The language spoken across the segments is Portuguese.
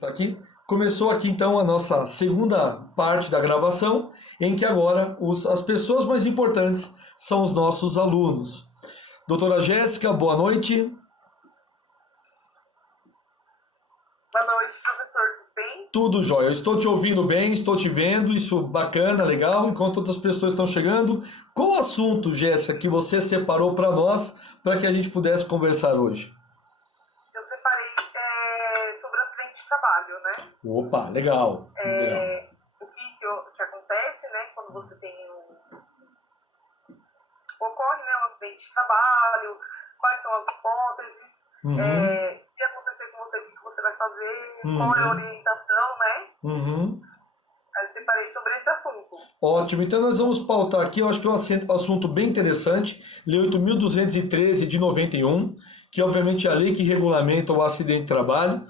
Tá aqui. Começou aqui então a nossa segunda parte da gravação, em que agora as pessoas mais importantes são os nossos alunos. Doutora Jéssica, boa noite. Boa noite, professor, tudo bem? Tudo jóia. Eu estou te ouvindo bem, estou te vendo, isso bacana, legal, enquanto outras pessoas estão chegando. Qual o assunto, Jéssica, que você separou para nós, para que a gente pudesse conversar hoje? Eu separei sobre o acidente de trabalho, né? Opa, legal, legal. O que acontece, né, quando você tem ocorre, né, um acidente de trabalho, quais são as hipóteses, Uhum, se acontecer com você, o que você vai fazer, qual é a uhum, orientação, né? uhum. Aí eu separei sobre esse assunto. Ótimo, então nós vamos pautar aqui, eu acho que é um assunto bem interessante, Lei 8.213 de 91, que obviamente é a lei que regulamenta o acidente de trabalho.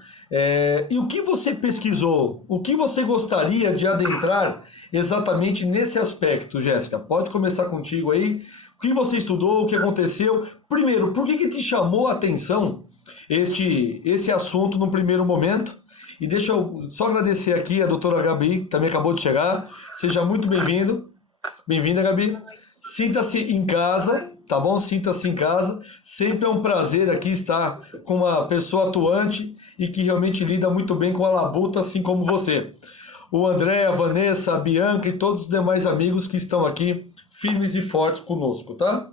E o que você pesquisou? O que você gostaria de adentrar exatamente nesse aspecto, Jéssica? Pode começar contigo aí. O que você estudou, o que aconteceu? Primeiro, por que te chamou a atenção esse assunto no primeiro momento? E deixa eu só agradecer aqui a doutora Gabi, que também acabou de chegar. Seja muito bem-vindo. Bem-vinda, Gabi. Boa noite. Sinta-se em Boa casa, noite. tá bom? Sinta-se em casa. Sempre é um prazer aqui estar com uma pessoa atuante e que realmente lida muito bem com a labuta, assim como você. O André, a Vanessa, a Bianca e todos os demais amigos que estão aqui firmes e fortes conosco, tá?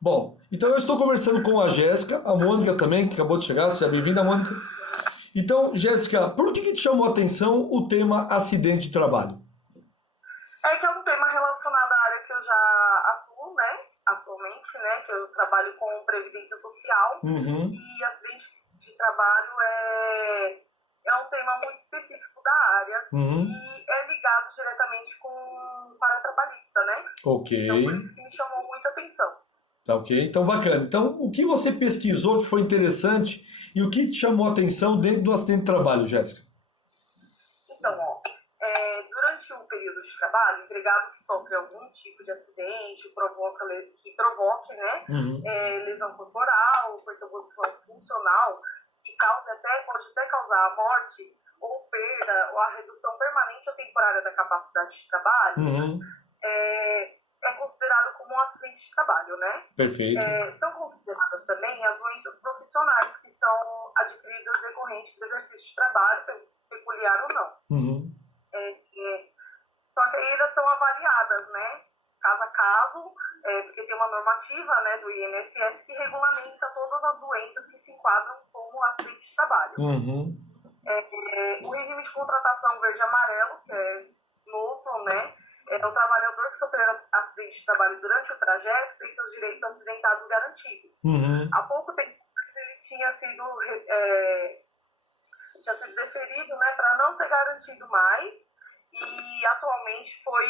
Bom, então eu estou conversando com a Jéssica, a Mônica também, que acabou de chegar. Seja bem-vinda, Mônica. Então, Jéssica, por que te chamou a atenção o tema acidente de trabalho? É que é um tema relacionado à área que eu já atuo, né? Atualmente, né? Que eu trabalho com previdência social Uhum, e acidente de trabalho é um tema muito específico da área uhum, e é ligado diretamente com o paratrabalhista, né? ok, Então, por isso que me chamou muita atenção. tá ok. Então, bacana. Então, o que você pesquisou que foi interessante e o que te chamou a atenção dentro do acidente de trabalho, Jéssica? Então, ó, durante o período de trabalho, o empregado que sofre algum tipo de acidente que provoque, né, Uhum, lesão corporal, perturbação funcional, que pode até causar a morte ou perda ou a redução permanente ou temporária da capacidade de trabalho, uhum, é considerado como um acidente de trabalho, né? perfeito. São consideradas também as doenças profissionais que são adquiridas decorrente do exercício de trabalho, peculiar ou não. Uhum, Só que aí elas são avaliadas, né? Caso a caso, porque tem uma normativa, né, do INSS que regulamenta todas as doenças que se enquadram como acidente de trabalho. uhum, O regime de contratação verde-amarelo, que é novo, né? O trabalhador que sofreu acidente de trabalho durante o trajeto tem seus direitos acidentados garantidos. uhum, Há pouco tempo ele tinha sido deferido, né, para não ser garantido mais e atualmente foi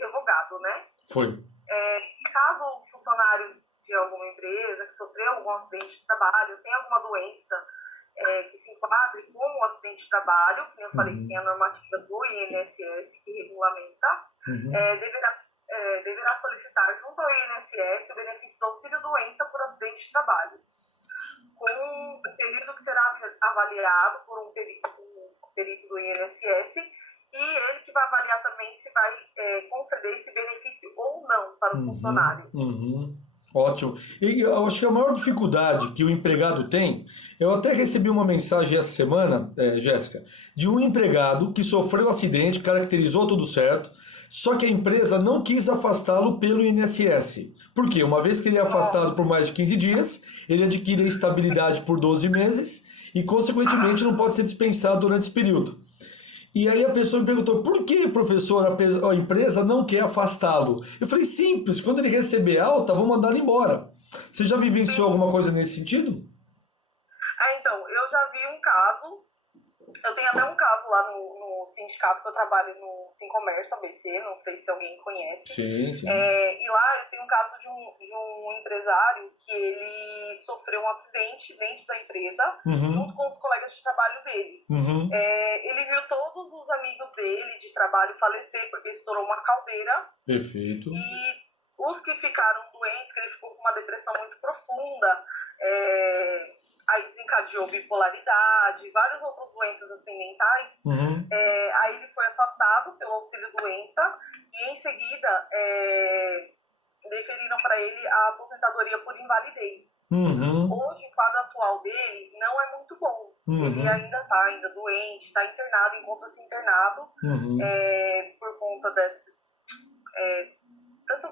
revogado, né? foi. E caso o funcionário de alguma empresa que sofreu algum acidente de trabalho tenha alguma doença que se enquadre como um acidente de trabalho, que eu falei que tem Uhum, a normativa do INSS que regulamenta, uhum, deverá solicitar junto ao INSS o benefício do auxílio-doença por acidente de trabalho, com o período que será avaliado por um perito do INSS e ele que vai avaliar também se vai conceder esse benefício ou não para o uhum, funcionário. uhum. Ótimo. E eu acho que a maior dificuldade que o empregado tem, eu até recebi uma mensagem essa semana, Jéssica, de um empregado que sofreu um acidente, caracterizou tudo certo, só que a empresa não quis afastá-lo pelo INSS. Por quê? Uma vez que ele é afastado por mais de 15 dias, ele adquire a estabilidade por 12 meses e, consequentemente, não pode ser dispensado durante esse período. E aí a pessoa me perguntou, por que, professor, a empresa não quer afastá-lo? Eu falei, simples, quando ele receber alta, vão mandar ele embora. Você já vivenciou Sim. alguma coisa nesse sentido? Então, eu já vi um caso. Eu tenho até um caso lá no sindicato que eu trabalho no Sincomércio ABC, não sei se alguém conhece. Sim, sim. E lá eu tenho um caso de um empresário que ele sofreu um acidente dentro da empresa, junto Uhum, com os colegas de trabalho dele. uhum, Ele viu todos os amigos dele de trabalho falecer porque estourou uma caldeira perfeito. e os que ficaram doentes, que ele ficou com uma depressão muito profunda, é, aí desencadeou bipolaridade, várias outras doenças assim, mentais. Uhum. Aí ele foi afastado pelo auxílio-doença e, em seguida, deferiram para ele a aposentadoria por invalidez. Uhum. Hoje, o quadro atual dele não é muito bom. Uhum. Ele ainda está doente, está internado, encontra-se internado Uhum. por conta dessas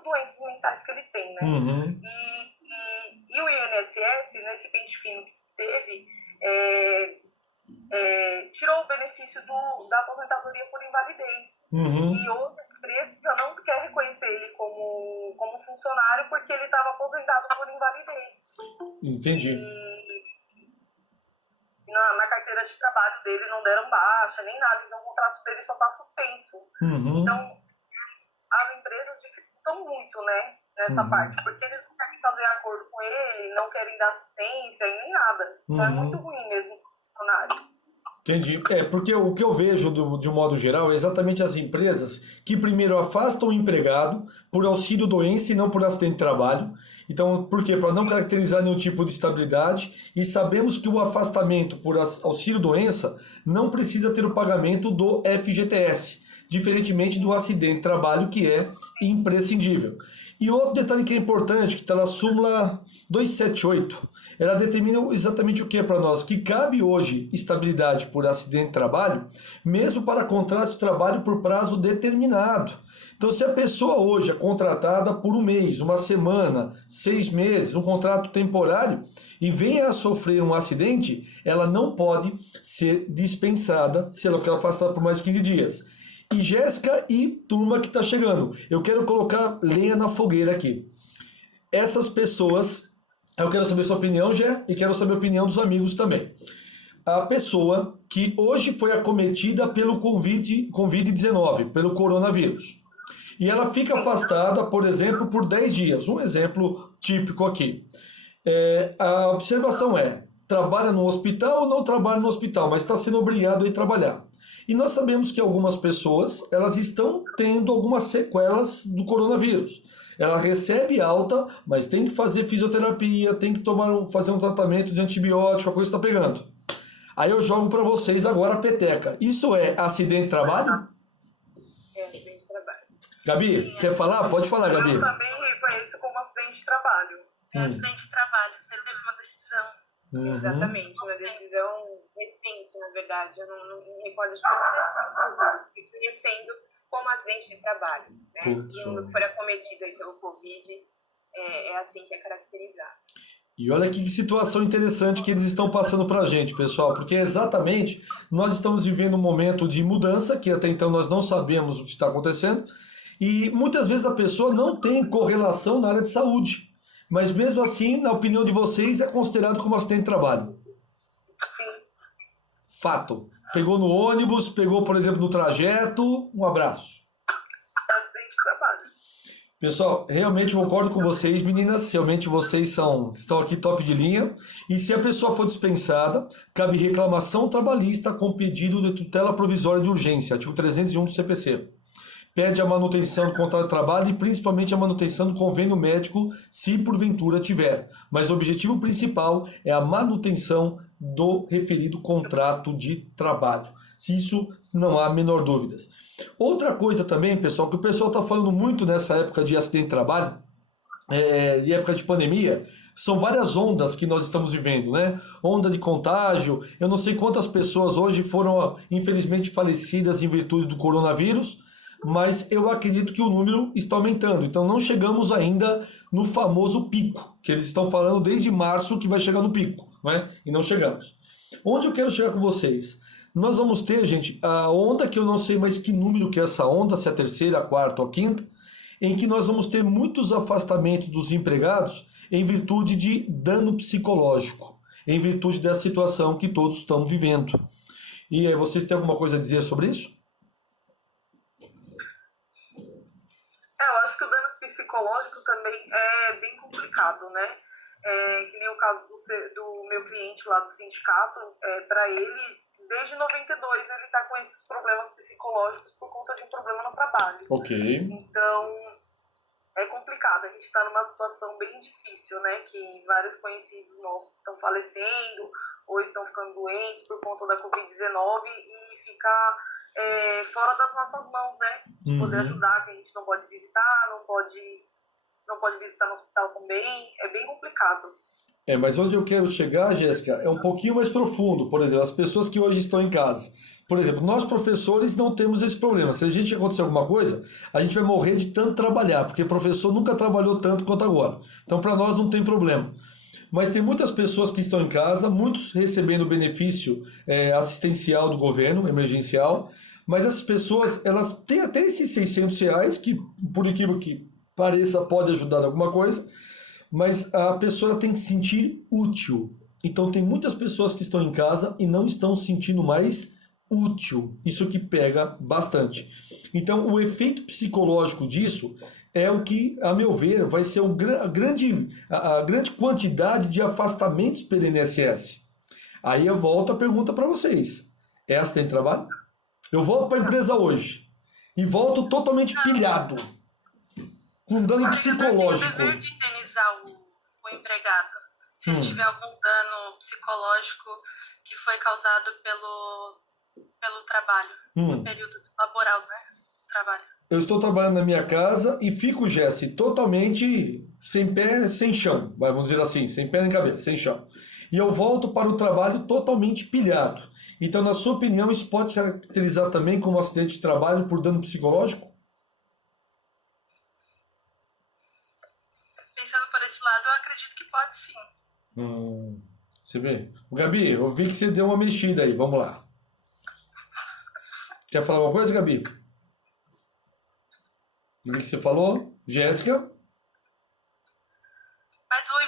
doenças mentais que ele tem, né? Uhum. E o INSS, nesse pente fino que teve, tirou o benefício da aposentadoria por invalidez. Uhum. E outra empresa não quer reconhecer ele como funcionário porque ele estava aposentado por invalidez. Entendi. E na carteira de trabalho dele não deram baixa, nem nada, então o contrato dele só está suspenso. Uhum. Então, as empresas dificultam muito, né, nessa Uhum. parte, porque eles não querem fazer acordo com ele, não querem dar assistência e nem nada. Então é muito ruim mesmo para o funcionário. Entendi. Porque o que eu vejo de um modo geral é exatamente as empresas que primeiro afastam o empregado por auxílio doença e não por acidente de trabalho. Então, por quê? Para não caracterizar nenhum tipo de estabilidade, e sabemos que o afastamento por auxílio doença não precisa ter o pagamento do FGTS, diferentemente do acidente de trabalho, que é imprescindível. E outro detalhe que é importante, que está na súmula 278, ela determina exatamente o que para nós? Que cabe hoje estabilidade por acidente de trabalho, mesmo para contrato de trabalho por prazo determinado. Então, se a pessoa hoje é contratada por um mês, uma semana, 6 meses, um contrato temporário, e venha a sofrer um acidente, ela não pode ser dispensada se ela ficar afastada por mais de 15 dias. E Jéssica e turma que está chegando, eu quero colocar lenha na fogueira aqui. Essas pessoas, eu quero saber sua opinião, Gé, e quero saber a opinião dos amigos também. A pessoa que hoje foi acometida pelo Covid-19, pelo coronavírus, e ela fica afastada, por exemplo, por 10 dias. Um exemplo típico aqui. A observação trabalha no hospital ou não trabalha no hospital, mas está sendo obrigado a ir trabalhar. E nós sabemos que algumas pessoas, elas estão tendo algumas sequelas do coronavírus. Ela recebe alta, mas tem que fazer fisioterapia, tem que fazer um tratamento de antibiótico, a coisa está pegando. Aí eu jogo para vocês agora a peteca. Isso é acidente de trabalho? É acidente de trabalho. Gabi, quer falar? Pode falar, Gabi. Eu também reconheço como acidente de trabalho. É acidente de trabalho. Você teve uma decisão. Exatamente, uma decisão recente, na verdade. Eu não me recordo de todas reconhecendo como acidente de trabalho. Né? Quem for acometido aí pelo Covid, é assim que é caracterizado. E olha que situação interessante que eles estão passando para a gente, pessoal, porque exatamente nós estamos vivendo um momento de mudança, que até então nós não sabemos o que está acontecendo, e muitas vezes a pessoa não tem correlação na área de saúde, mas mesmo assim, na opinião de vocês, é considerado como acidente de trabalho. Sim. Fato. Pegou no ônibus, pegou, por exemplo, no trajeto, um abraço. Acidente de trabalho. Pessoal, realmente concordo com vocês, meninas. Realmente vocês estão aqui top de linha. E se a pessoa for dispensada, cabe reclamação trabalhista com pedido de tutela provisória de urgência, artigo 301 do CPC. Pede a manutenção do contrato de trabalho e principalmente a manutenção do convênio médico, se porventura tiver. Mas o objetivo principal é a manutenção do referido contrato de trabalho. Se isso não há a menor dúvida. Outra coisa também, pessoal, que o pessoal está falando muito nessa época de acidente de trabalho, e época de pandemia, são várias ondas que nós estamos vivendo, né? Onda de contágio, eu não sei quantas pessoas hoje foram, infelizmente, falecidas em virtude do coronavírus, mas eu acredito que o número está aumentando. Então não chegamos ainda no famoso pico, que eles estão falando desde março que vai chegar no pico, né? E não chegamos. Onde eu quero chegar com vocês? Nós vamos ter, gente, a onda que eu não sei mais que número que é essa onda, se é a terceira, a quarta ou a quinta, em que nós vamos ter muitos afastamentos dos empregados em virtude de dano psicológico, em virtude dessa situação que todos estamos vivendo. E aí, vocês têm alguma coisa a dizer sobre isso? Eu acho que o dano psicológico também é bem complicado, né? Que nem o caso do meu cliente lá do sindicato, para ele, desde 92 ele está com esses problemas psicológicos por conta de um problema no trabalho. Ok. Então, é complicado. A gente está numa situação bem difícil, né? Que vários conhecidos nossos estão falecendo ou estão ficando doentes por conta da Covid-19 e fica fora das nossas mãos, né? De poder ajudar, que a gente não pode visitar, não pode visitar no hospital também. É bem complicado. Mas onde eu quero chegar, Jéssica, é um pouquinho mais profundo. Por exemplo, as pessoas que hoje estão em casa. Por exemplo, nós professores não temos esse problema. Se a gente acontecer alguma coisa, a gente vai morrer de tanto trabalhar, porque professor nunca trabalhou tanto quanto agora. Então, para nós não tem problema. Mas tem muitas pessoas que estão em casa, muitos recebendo benefício assistencial do governo, emergencial, mas essas pessoas, elas têm até esses R$ 600, que por incrível que pareça, pode ajudar em alguma coisa, mas a pessoa tem que se sentir útil. Então tem muitas pessoas que estão em casa e não estão se sentindo mais útil. Isso que pega bastante. Então o efeito psicológico disso é o que, a meu ver, vai ser a grande quantidade de afastamentos pelo INSS. Aí eu volto a pergunta para vocês. Essa tem trabalho? Eu volto para a empresa hoje e volto totalmente pilhado, com dano O empregador tem o psicológico. dever de indenizar o empregado. Se ele tiver algum dano psicológico que foi causado pelo trabalho, no período laboral, né? Trabalho. Eu estou trabalhando na minha casa e fico, Jesse, totalmente sem pé, sem chão. Vamos dizer assim, sem pé nem cabeça, sem chão. E eu volto para o trabalho totalmente pilhado. Então, na sua opinião, isso pode caracterizar também como acidente de trabalho por dano psicológico? Pensando por esse lado, eu acredito que pode sim. Você vê? Gabi, eu vi que você deu uma mexida aí. Vamos lá. Quer falar alguma coisa, Gabi? O que você falou? Jéssica? Mas o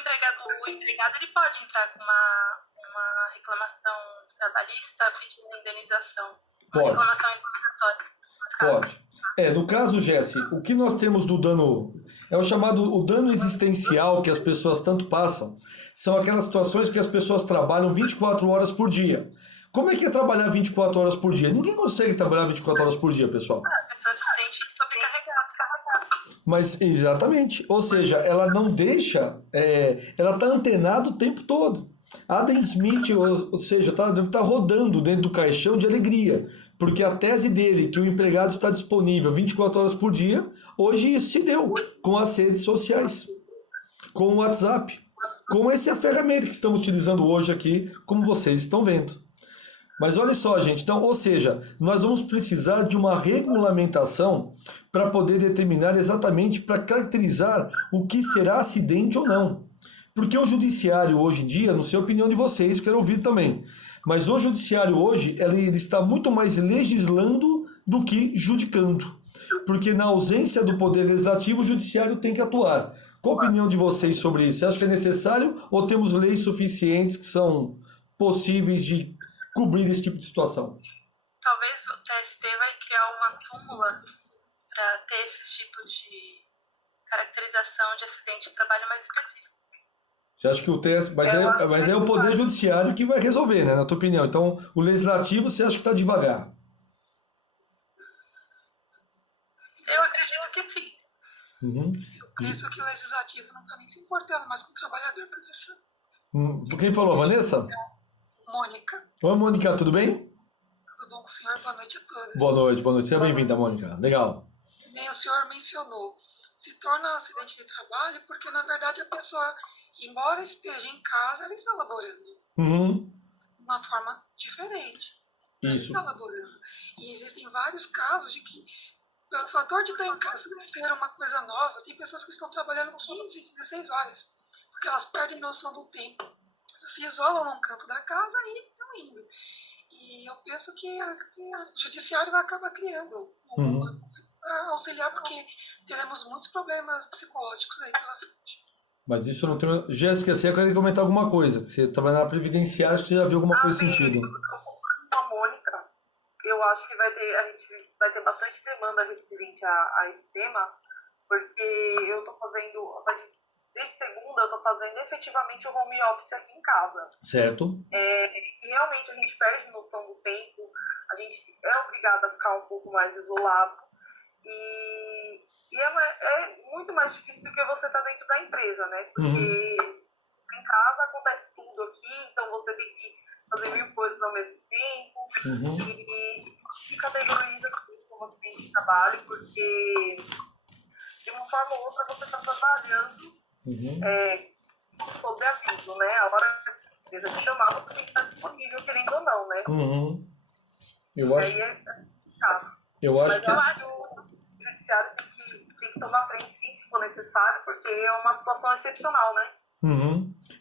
empregado ele pode entrar com uma reclamação trabalhista pedindo indenização. Uma Pode. reclamação indenizatória. Pode. No caso, Jesse, o que nós temos do dano é o chamado o dano existencial que as pessoas tanto passam. São aquelas situações que as pessoas trabalham 24 horas por dia. Como é que é trabalhar 24 horas por dia? Ninguém consegue trabalhar 24 horas por dia, pessoal. A pessoa se sente sobrecarregada. Mas, exatamente. Ou seja, ela não deixa... ela está antenada o tempo todo. Adam Smith, ou seja, deve estar rodando dentro do caixão de alegria. Porque a tese dele, que o empregado está disponível 24 horas por dia, hoje isso se deu com as redes sociais, com o WhatsApp, com essa ferramenta que estamos utilizando hoje aqui, como vocês estão vendo. Mas olha só, gente, então, ou seja, nós vamos precisar de uma regulamentação para poder determinar exatamente, para caracterizar o que será acidente ou não. Porque o judiciário hoje em dia, não sei a opinião de vocês, quero ouvir também, mas o judiciário hoje, ele está muito mais legislando do que judicando. Porque na ausência do poder legislativo, o judiciário tem que atuar. Qual a opinião de vocês sobre isso? Você acha que é necessário ou temos leis suficientes que são possíveis de cobrir esse tipo de situação? Talvez o TST vai criar uma súmula para ter esse tipo de caracterização de acidente de trabalho mais específico. Você acha que o TST... Mas é o Poder Judiciário que vai resolver, né? Na tua opinião. Então, o Legislativo, você acha que está devagar? Eu acredito que sim. Eu penso que o Legislativo não está nem se importando mais com o trabalhador, professor. Quem falou, Vanessa? Mônica. Oi, Mônica, tudo bem? Tudo bom com o senhor? Boa noite a todos. Boa noite. Seja bem-vinda, Mônica. Legal. Nem o senhor mencionou. Se torna um acidente de trabalho porque, na verdade, a pessoa, embora esteja em casa, ela está laborando. De uma forma diferente. Isso. Ela está laborando. E existem vários casos de que, pelo fator de estar em casa ser uma coisa nova, tem pessoas que estão trabalhando 15, 16 horas. Porque elas perdem noção do tempo. Elas se isolam num canto da casa e estão indo. E eu penso que o judiciário vai acabar criando para auxiliar, porque teremos muitos problemas psicológicos aí pela frente. Mas isso não tem... Jéssica, você quer comentar alguma coisa? Você trabalha na Previdenciária, você já viu alguma coisa nesse sentido? A Mônica, eu acho que a gente vai ter bastante demanda referente a esse tema, porque eu estou fazendo... Desde segunda, eu estou fazendo efetivamente o home office aqui em casa. Certo. E realmente a gente perde noção do tempo, a gente é obrigado a ficar um pouco mais isolado. E E é muito mais difícil do que você estar dentro da empresa, né? Porque em casa acontece tudo aqui, então você tem que fazer 1000 coisas ao mesmo tempo. E se categoriza assim como acidente de trabalho, porque de uma forma ou outra você está trabalhando sobre aviso, né? A hora que a empresa te chamar, você tem que estar disponível, querendo ou não, né? Eu acho, aí é complicado. eu acho Mas que... eu acho que o judiciário tem que tomar frente, sim, se for necessário, porque é uma situação excepcional, né?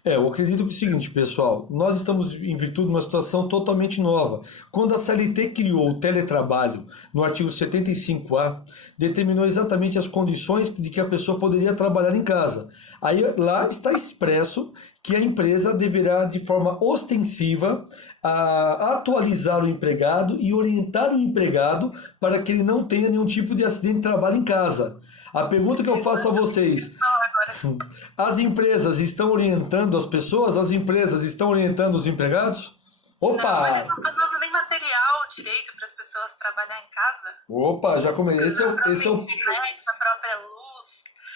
Eu acredito que é o seguinte, pessoal, nós estamos em virtude de uma situação totalmente nova. Quando a CLT criou o teletrabalho, no artigo 75A, determinou exatamente as condições de que a pessoa poderia trabalhar em casa. Aí lá está expresso que a empresa deverá, de forma ostensiva, atualizar o empregado e orientar o empregado para que ele não tenha nenhum tipo de acidente de trabalho em casa. A pergunta que eu faço a vocês: as empresas estão orientando as pessoas? As empresas estão orientando os empregados? Não, eles Opa! não estão dando nem material direito para as pessoas trabalhar em casa. Opa, já comecei. Esse é o... Internet, a própria luz,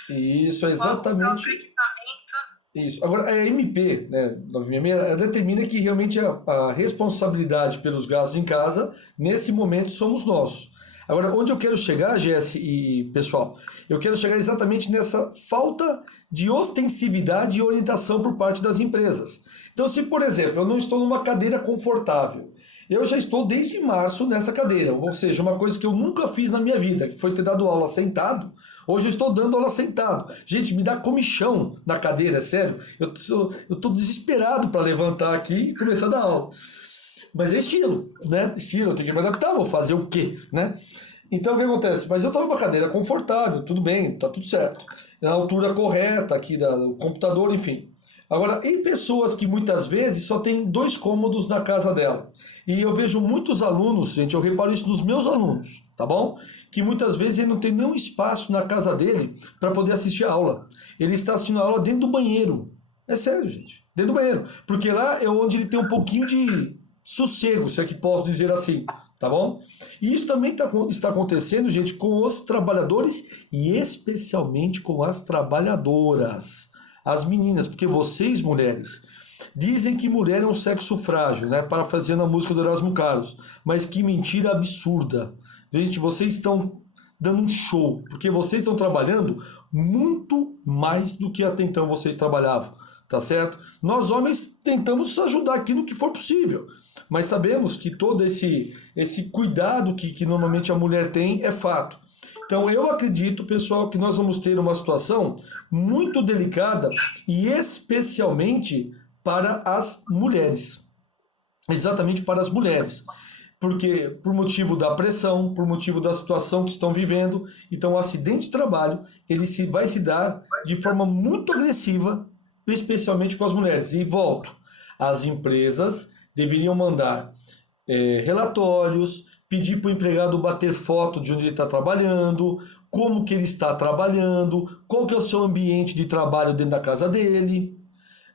Isso, é o próprio exatamente equipamento. isso. Agora, a MP, né, 966, ela determina que realmente a responsabilidade pelos gastos em casa, nesse momento, somos nós. Agora, onde eu quero chegar, Jesse e pessoal, eu quero chegar exatamente nessa falta de ostensividade e orientação por parte das empresas. Então, se, por exemplo, eu não estou numa cadeira confortável, eu já estou desde março nessa cadeira, ou seja, uma coisa que eu nunca fiz na minha vida, que foi ter dado aula sentado. Hoje eu estou dando aula sentado. Gente, me dá comichão na cadeira, é sério. Eu tô desesperado para levantar aqui e começar a dar aula. Mas é estilo, né? Estilo, eu tenho que me adaptar, vou fazer o quê, né? Então o que acontece? Mas eu estou numa cadeira confortável, tudo bem, tá tudo certo. Na altura correta aqui do computador, enfim. Agora, em pessoas que muitas vezes só tem 2 cômodos na casa dela. E eu vejo muitos alunos, gente, eu reparo isso nos meus alunos, tá bom? Que muitas vezes ele não tem nenhum espaço na casa dele para poder assistir a aula. Ele está assistindo a aula dentro do banheiro. É sério, gente. Dentro do banheiro. Porque lá é onde ele tem um pouquinho de sossego, se é que posso dizer assim, tá bom? E isso também está acontecendo, gente, com os trabalhadores e especialmente com as trabalhadoras, as meninas, porque vocês, mulheres, dizem que mulher é um sexo frágil, né? Parafraseando a música do Erasmo Carlos, mas que mentira absurda. Gente, vocês estão dando um show, porque vocês estão trabalhando muito mais do que até então vocês trabalhavam, tá certo? Nós homens tentamos ajudar aqui no que for possível, mas sabemos que todo esse cuidado que normalmente a mulher tem é fato. Então eu acredito, pessoal, que nós vamos ter uma situação muito delicada e especialmente para as mulheres. Exatamente para as mulheres. Porque por motivo da pressão, por motivo da situação que estão vivendo, então o acidente de trabalho, ele vai se dar de forma muito agressiva, especialmente com as mulheres. E volto, as empresas deveriam mandar relatórios, pedir para o empregado bater foto de onde ele está trabalhando, como que ele está trabalhando, qual que é o seu ambiente de trabalho dentro da casa dele.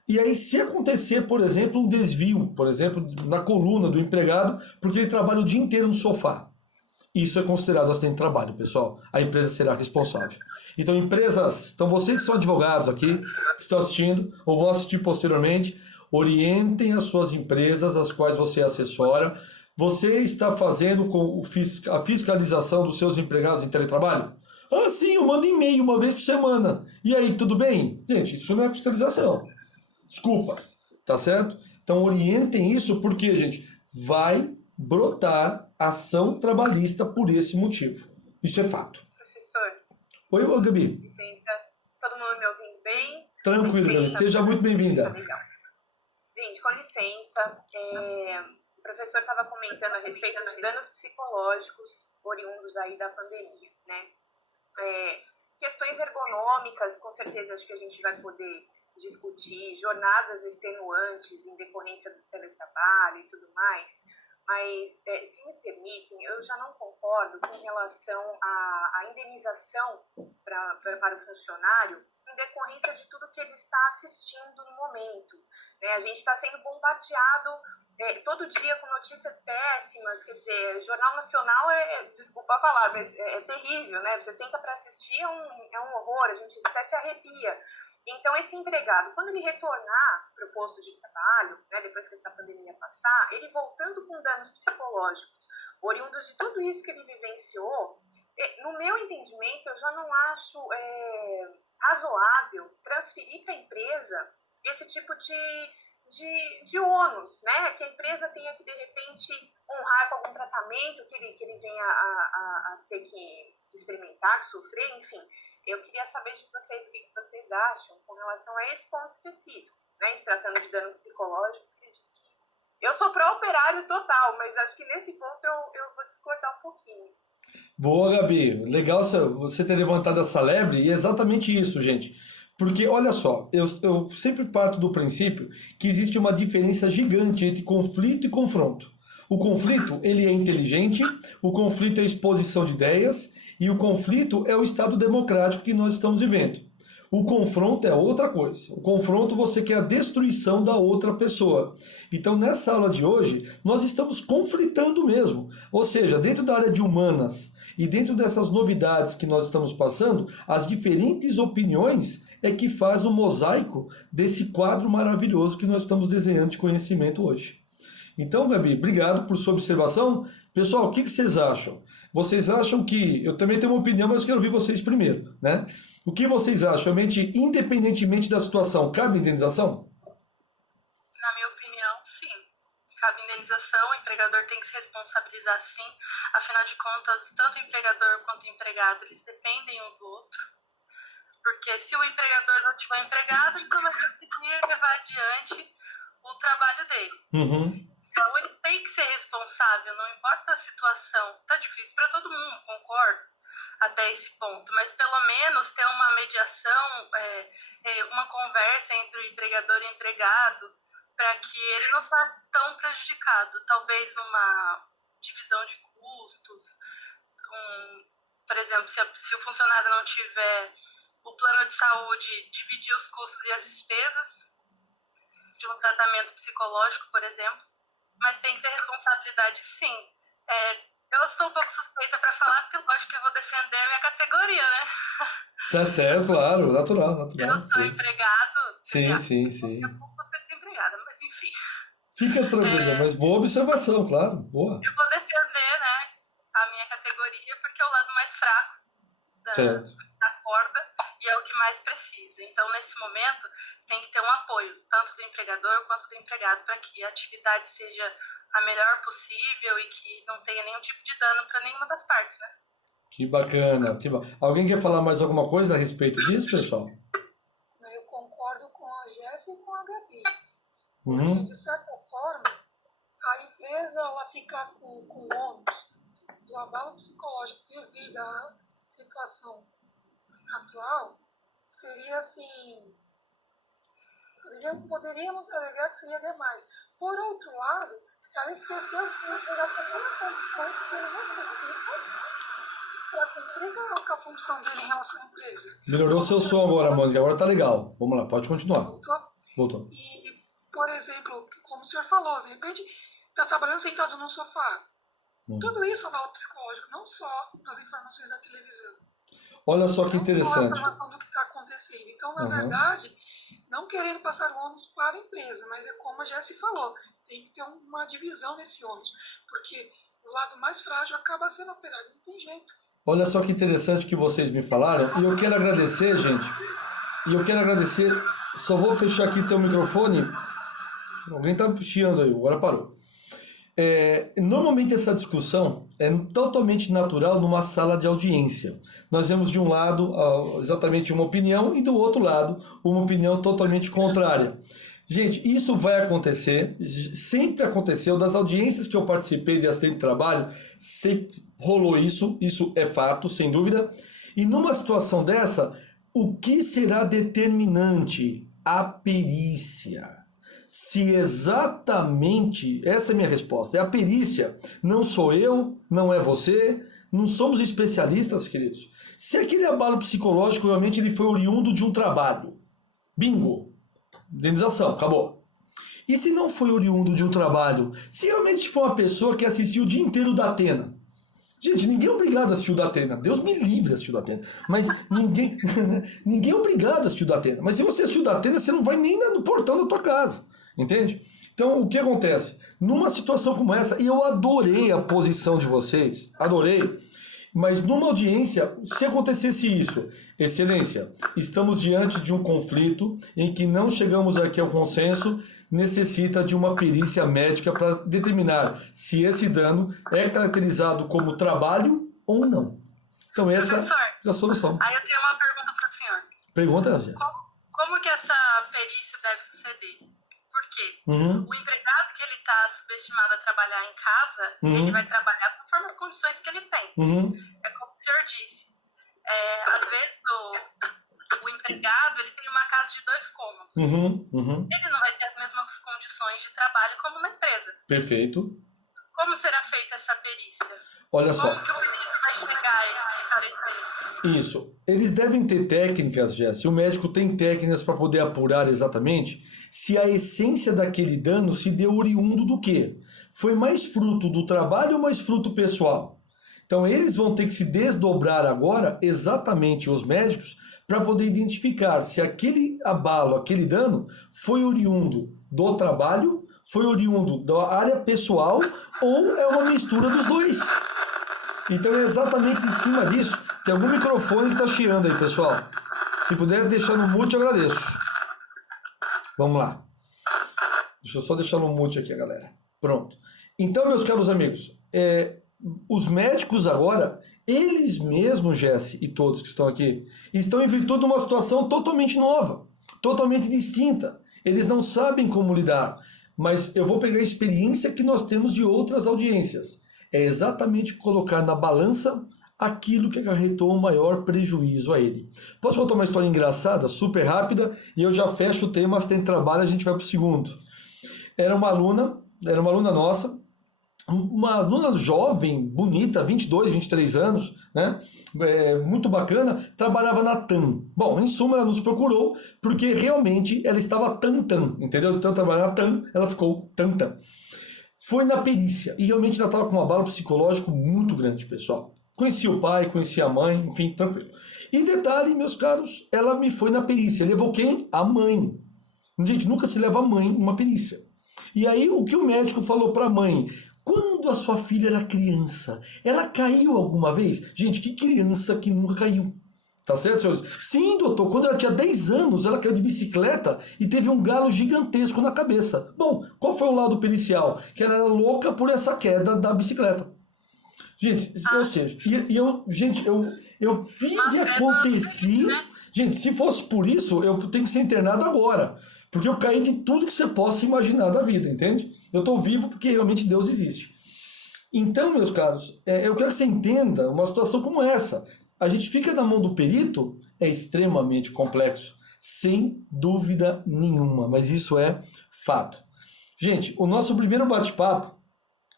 E aí, se acontecer, por exemplo, um desvio, por exemplo, na coluna do empregado, porque ele trabalha o dia inteiro no sofá, isso é considerado acidente de trabalho, pessoal. A empresa será responsável. Então, empresas, então vocês que são advogados aqui, que estão assistindo, ou vão assistir posteriormente, orientem as suas empresas, as quais você assessora. Você está fazendo com a fiscalização dos seus empregados em teletrabalho? Ah, sim, eu mando e-mail uma vez por semana. E aí, tudo bem? Gente, isso não é fiscalização. Desculpa, tá certo? Então orientem isso porque, gente, vai brotar ação trabalhista por esse motivo. Isso é fato. Professor. Oi, Gabi. Licença. Todo mundo me ouvindo bem? Tranquilo, Gabi. Seja muito bem-vinda. Legal. Gente, com licença. O professor estava comentando a respeito dos danos psicológicos oriundos aí da pandemia, né? Questões ergonômicas, com certeza acho que a gente vai poder discutir, jornadas extenuantes em decorrência do teletrabalho e tudo mais, mas se me permite, item, eu já não concordo com relação à indenização para o funcionário em decorrência de tudo que ele está assistindo no momento. Né? A gente está sendo bombardeado todo dia com notícias péssimas, quer dizer, Jornal Nacional desculpa falar, mas é terrível, né? Você senta para assistir, é um horror, a gente até se arrepia. Então, esse empregado, quando ele retornar para o posto de trabalho, né, depois que essa pandemia passar, ele voltando com danos psicológicos, oriundos de tudo isso que ele vivenciou, no meu entendimento, eu já não acho razoável transferir para a empresa esse tipo de ônus, né? Que a empresa tenha que, de repente, honrar com algum tratamento que ele venha a ter que experimentar, que sofrer, enfim. Eu queria saber de vocês o que vocês acham com relação a esse ponto específico, né? Em se tratando de dano psicológico, eu sou pró-operário total, mas acho que nesse ponto eu vou discordar um pouquinho. Boa, Gabi. Legal você ter levantado essa lebre, e é exatamente isso, gente. Porque, olha só, eu sempre parto do princípio que existe uma diferença gigante entre conflito e confronto. O conflito, ele é inteligente, o conflito é a exposição de ideias, e o conflito é o estado democrático que nós estamos vivendo. O confronto é outra coisa. O confronto você quer a destruição da outra pessoa. Então, nessa aula de hoje, nós estamos conflitando mesmo. Ou seja, dentro da área de humanas e dentro dessas novidades que nós estamos passando, as diferentes opiniões é que faz o mosaico desse quadro maravilhoso que nós estamos desenhando de conhecimento hoje. Então, Gabi, obrigado por sua observação. Pessoal, o que vocês acham? Vocês acham que... Eu também tenho uma opinião, mas eu quero ouvir vocês primeiro, né? O que vocês acham? Realmente, independentemente da situação, cabe indenização? Na minha opinião, sim. Cabe indenização, o empregador tem que se responsabilizar, sim. Afinal de contas, tanto o empregador quanto o empregado, eles dependem um do outro. Porque se o empregador não tiver empregado, ele não vai conseguir levar adiante o trabalho dele. Uhum. Então, ele tem que ser responsável, não importa a situação. Tá difícil para todo mundo, concordo, até esse ponto. Mas, pelo menos, ter uma mediação, uma conversa entre o empregador e o empregado, para que ele não seja tão prejudicado. Talvez uma divisão de custos. Por exemplo, se o funcionário não tiver o plano de saúde, dividir os custos e as despesas de um tratamento psicológico, por exemplo. Mas tem que ter responsabilidade, sim. Eu sou um pouco suspeita para falar, porque lógico que eu vou defender a minha categoria, né? Tá certo, claro, natural. Eu sou empregado. Sim. Eu vou ser desempregada, mas enfim. Fica tranquila, mas boa observação, claro, boa. Eu vou defender, né, a minha categoria, porque é o lado mais fraco da corda e é o que mais precisa. Então, nesse momento, tem que ter um apoio, tanto do empregador quanto do empregado, para que a atividade seja a melhor possível e que não tenha nenhum tipo de dano para nenhuma das partes, né? Que bacana. Alguém quer falar mais alguma coisa a respeito disso, pessoal? Eu concordo com a Jéssica e com a Gabi. Uhum. Porque, de certa forma, a empresa ela ficar com o ônus do abalo psicológico devido à situação atual, seria assim, poderíamos alegar que seria demais. Por outro lado, ela esqueceu que o empregador tem uma condição que ele necessita para cumprir com a função dele em relação à empresa. Melhorou seu som agora, Mônica, agora tá legal. Vamos lá, pode continuar. Voltou. E, por exemplo, como o senhor falou, de repente está trabalhando sentado no sofá. Tudo isso é abalo psicológico, não só as informações da televisão. Olha só que interessante. A informação do que está acontecendo. Então, na verdade, não querendo passar o ônus para a empresa, mas é como a Jessi falou, tem que ter uma divisão nesse ônus, porque o lado mais frágil acaba sendo operado, não tem jeito. Olha só que interessante que vocês me falaram, e eu quero agradecer, gente, só vou fechar aqui teu microfone, alguém tá chiando aí, agora parou. Normalmente essa discussão é totalmente natural numa sala de audiência. Nós vemos de um lado exatamente uma opinião e do outro lado uma opinião totalmente contrária. Gente, isso vai acontecer, sempre aconteceu, das audiências que eu participei de acidente de trabalho, sempre rolou isso é fato, sem dúvida. E numa situação dessa, o que será determinante? A perícia. se exatamente, essa é a minha resposta, é a perícia. Não sou eu, não é você, não somos especialistas, queridos. Se aquele abalo psicológico realmente ele foi oriundo de um trabalho, bingo, indenização, acabou. E se não foi oriundo de um trabalho, se realmente foi uma pessoa que assistiu o dia inteiro da Atena, gente, ninguém é obrigado a assistir o da Atena. Deus me livre de assistir o da Atena. Mas ninguém é obrigado a assistir o da Atena. Mas se você assistiu o da Atena, você não vai nem no portão da tua casa. Entende? Então, o que acontece? Numa situação como essa, e eu adorei a posição de vocês, adorei, mas numa audiência, se acontecesse isso, excelência, estamos diante de um conflito em que não chegamos aqui ao consenso, necessita de uma perícia médica para determinar se esse dano é caracterizado como trabalho ou não. Então essa é a solução. Aí eu tenho uma pergunta para o senhor. Pergunta, já. Como que essa perícia deve suceder? Por quê? O empregado que ele está subestimado a trabalhar em casa, ele vai trabalhar conforme as condições que ele tem. É como o senhor disse. Às vezes o empregado ele tem uma casa de 2 cômodos. Ele não vai ter as mesmas condições de trabalho como na empresa. Perfeito. Como será feita essa perícia? Olha só. Como que o perito vai chegar a esse parecer? Isso. Eles devem ter técnicas, Jess. O médico tem técnicas para poder apurar exatamente se a essência daquele dano se deu oriundo do quê? Foi mais fruto do trabalho ou mais fruto pessoal? Então eles vão ter que se desdobrar agora, exatamente os médicos, para poder identificar se aquele abalo, aquele dano, foi oriundo do trabalho, foi oriundo da área pessoal ou é uma mistura dos dois. Então é exatamente em cima disso. Tem algum microfone que está chiando aí, pessoal. Se puder deixar no mute, eu agradeço. Vamos lá. Deixa eu só deixar no mute aqui, galera. Pronto. Então, meus caros amigos, os médicos agora, eles mesmos, Jesse, e todos que estão aqui, estão em virtude de uma situação totalmente nova, totalmente distinta. Eles não sabem como lidar, mas eu vou pegar a experiência que nós temos de outras audiências. É exatamente colocar na balança aquilo que acarretou o maior prejuízo a ele. Posso contar uma história engraçada, super rápida, e eu já fecho o tema, se tem trabalho, a gente vai para o segundo. Era uma aluna nossa, uma aluna jovem, bonita, 22, 23 anos, né? Muito bacana, trabalhava na TAM. Bom, em suma, ela nos procurou porque realmente ela estava tam-tam, entendeu? Então, trabalhava na TAM, ela ficou tam-tam. Foi na perícia e realmente ela estava com um abalo psicológico muito grande, pessoal. Conheci o pai, conheci a mãe, enfim, tranquilo. E detalhe, meus caros, ela me foi na perícia. Levou quem? A mãe. Gente, nunca se leva a mãe numa perícia. E aí, o que o médico falou para a mãe? Quando a sua filha era criança, ela caiu alguma vez? Gente, que criança que nunca caiu? Tá certo, senhores? Sim, doutor, quando ela tinha 10 anos, ela caiu de bicicleta e teve um galo gigantesco na cabeça. Bom, qual foi o lado pericial? Que ela era louca por essa queda da bicicleta. Gente, ou seja, eu fiz e aconteci. Gente, se fosse por isso, eu tenho que ser internado agora. Porque eu caí de tudo que você possa imaginar da vida, entende? Eu estou vivo porque realmente Deus existe. Então, meus caros, eu quero que você entenda uma situação como essa. A gente fica na mão do perito, é extremamente complexo, sem dúvida nenhuma, mas isso é fato. Gente, o nosso primeiro bate-papo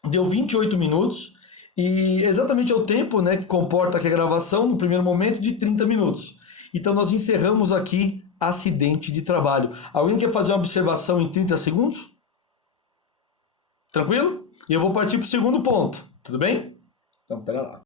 deu 28 minutos e exatamente é o tempo, né, que comporta aqui a gravação, no primeiro momento, de 30 minutos. Então nós encerramos aqui acidente de trabalho. Alguém quer fazer uma observação em 30 segundos? Tranquilo? E eu vou partir para o segundo ponto, tudo bem? Então, pera lá.